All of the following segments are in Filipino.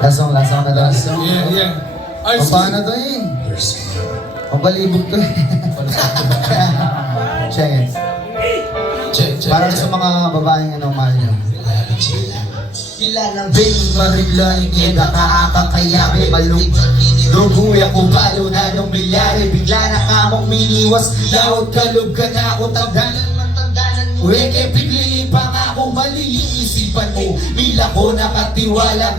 Lasong na to. Yeah. O paano to eh? Pagbalibog to eh. Check. Para sa mga babaeng mahal nyo. Kilalang Bing Marigla, ingeda ka akakayabi balong Luguya ko balo na nung milyari. Bigla na kamong miniwas, lawag kalog ka na ako. Tagdanan man tagdanan mo, kay bigli pa nga ako. Mali yung isipan mo, nila ko nakatiwala.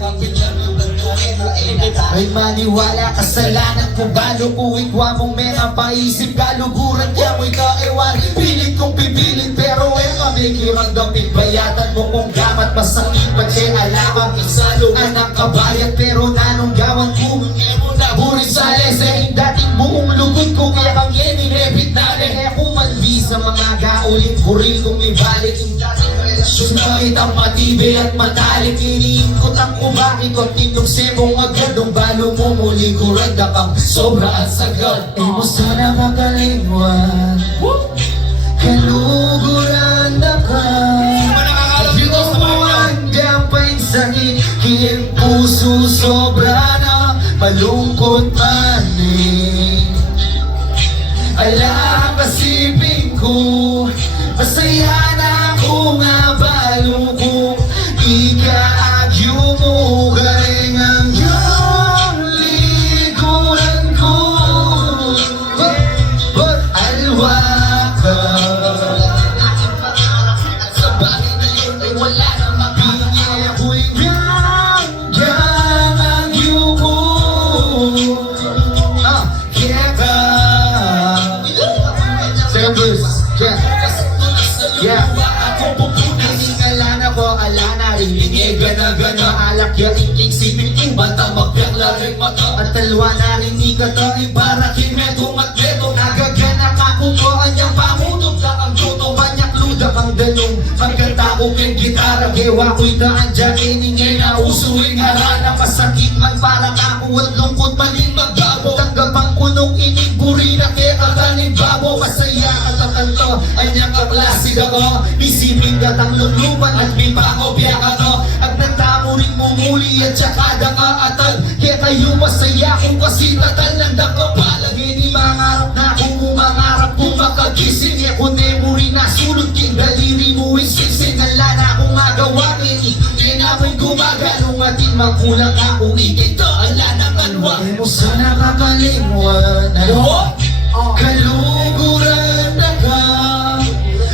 Ay maniwala, kasalanan ko balo ko. Ikwa mong mga paisip, kaluguran kaya mo'y kaewan. Pilit kong pipilit pero kami kirangdamig. Bayatan mo kung gamat masakit pa siya alakang isalungan ng kabayan. Pero nanong gawan ko Buri sales eh, dating buong lugod ko kaya kang yeninepit na eh. Kung malbi sa mga gauling kuril kung may balik yung dating relasyon. Bakit ang matibay at matalik iniikot ang kumaki ko. Tinong sebong agad nung balo mo muli kurag kang sobra at sagad. Eh mo sana makalingwan kaluguran na ka. Yukuan gampay sakit kiyang puso sobra na malungkot man eh. Alam kasipin ko, masaya na ako nga balo ko. Ikaagyo mo galing ang iyong likuran ko. Alwa ka sa bagay na yun ay wala na mapingin. Ako'y yeah. Hiningalan ako, alana, riningig, gana alak ya, ingking sipin, bata, magbiyak, rin mata. At talwa na rinig ka to, para kimeto, matbeto. Nagagana ka kung ko, anyang pamutog na ang tuto, banyak luda kang danong. Magkanta ko keng gitara, gewa ko'y daan dyan, iningay na usuing harana. Masakit man para ako at lungkot, maling magbabo. Tanggapang kunong inig, buri na kaya kataning babo. Masaya katakanto, anyang kaplasig ako. Isipin ka tang lunglupan at may pakobya ka to. At nagtamo rin mumuli at tsakada ka atal. Kaya kayo masaya kung kasi tatal ng dako. Palagi ni mangarap na kung umangarap kung makagising. E kung memory na sulod king daliri mo isising. Ala na akong magawain, hindi namin gumagalong ating magkulang akong ikito. Ala naman wa mo sana kakalingwan. Kaluguran na ka.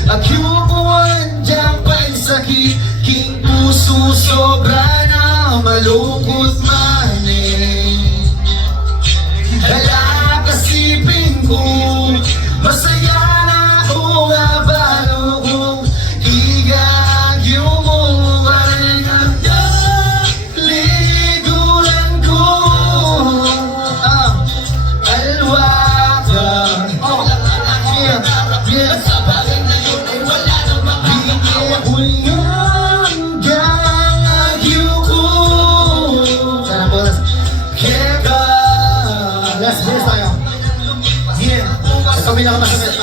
Akyukuan dyan pa'y sakit. King puso sobra na malungkot man eh. Hala kasipin ko, masaya na ako nga balo kong igagyo mo ka rin ang liguran ko. Alwa ka. Yeah. Sa bagay na yun ay wala nang makakakawa. Ulyang gagyo ko. Sana po. Keka. Last verse tayo. Yeah. Ito pinakamasakit.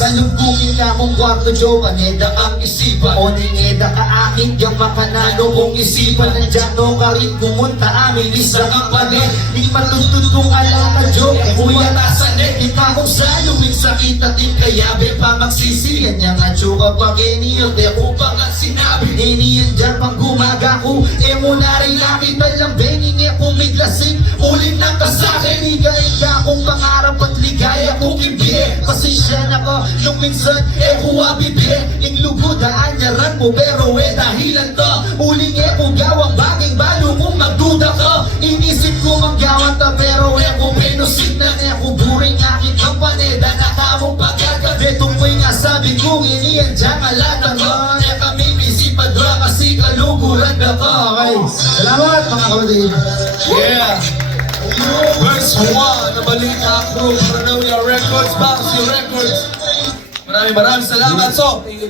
Salubungin ka mong kwarto, Joe, aneda ang isipan. O ningeda ka akin, yung makanalo kong isipan. Nandiyan no ka rin pumunta amin, isa kang panin. Di matutod kong alaka, Joe, kuya nasan eh. Kita kong salubing sakit at kayabe pa magsisiyan. Yang nga, Joe, kapag eniyo, di ako pa nga sinabi. Eniyan dyan pang gumaga ko, e mo na rin nakita lang benging. E kung may lasing, uling ng kasakin. Higa-higa kong pangarap at ligaya ko kimbiye. Pasensya na ko, nung minsan, kuha bibi. Ing lugudaan nyaran mo, pero dahilan to. Uling kung gawang baging balo kung magduda ko. Inisip ko manggawan ta, pero kung pinusit na buring akit ang paneda na kamong pagkagabi. Tungkoy nga sabi kong iniyan dyan alatan ko. Kami misipadra kasi kaluguran na ko. Okay, salamat mga kapatid. Yeah. Verse 1 na Balita Crew, Paranoia Records, Bouncy Records. Maraming salamat. So,